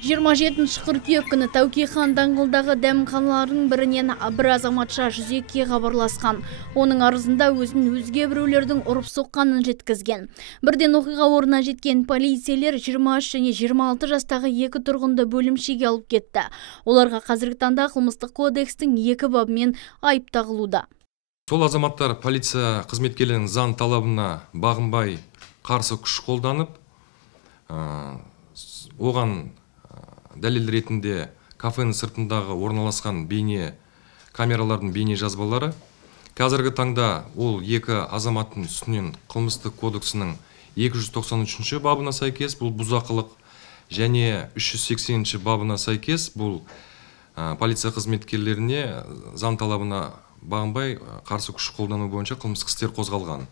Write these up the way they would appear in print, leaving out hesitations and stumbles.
27 қыркүйек күні Тәуке хан даңғылдағы дәмханалардың бірінен бір азаматша 102-ге хабарласқан. Оның арызында өзін өзге біреулердің ұрып соққанын жеткізген. Бірден оқиға орнына жеткен полицейлер 23 және 26 жастағы екі тұрғынды бөлімшеге алып кетті. Оларға қазіргі таңда қылмыстық кодекстің 2 бабымен айып тағылуда. Сол азаматтар полиция қызметкерлерінің заң талабына бағынбай қарсы күш қолданып, оған дәлел ретінде кафенің сыртындағы орналасқан бейне камералардың бейне жазбалары. Қазіргі таңда ол екі азаматтың үстінен қылмыстық кодексінің 293 бабына сәйкес бұл бұзақылық және 380 бабына сәйкес бұл полиция қызметкерлеріне заң талабына бағынбай қарсы күш қолдану бойынша қылмыстық істер қозғалған.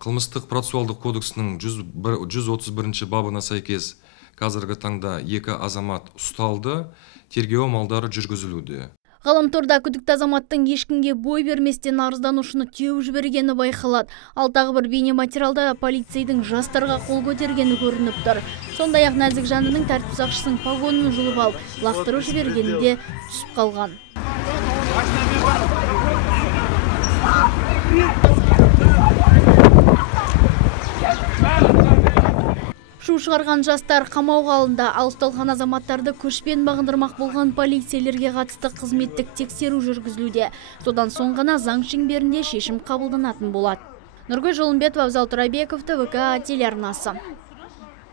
Қылмыстық процессуалдық кодексінің 131 бабына сәйкес қазіргі таңда екі азамат ұсталды, тергеу амалдары жүргізілуде. Ғаламторда күдікті азаматтың ешкімге бой берместен арызданушыны теуіп жібергені байқалады. Ал тағы бір бейнематериалда полицейдің жастарға қол көтергені көрініп тұр. Сондай-ақ нәзік жандының тәртіп сақшысының погонын жұлып алып, лақтырып жібергені де түсіп қалған. Шу шығарған жастар қамауға алынды. Ал ұсталған азаматтарды көшпен бағындырмақ болған полицейлерге қатысты қызметтік тексеру жүргізілуде. Содан соң ғана заң шеңберінде шешім қабылданатын болады. Нұргүл Жолымбетова, Абзал Тұрайбеков, ТВК телеарнасы.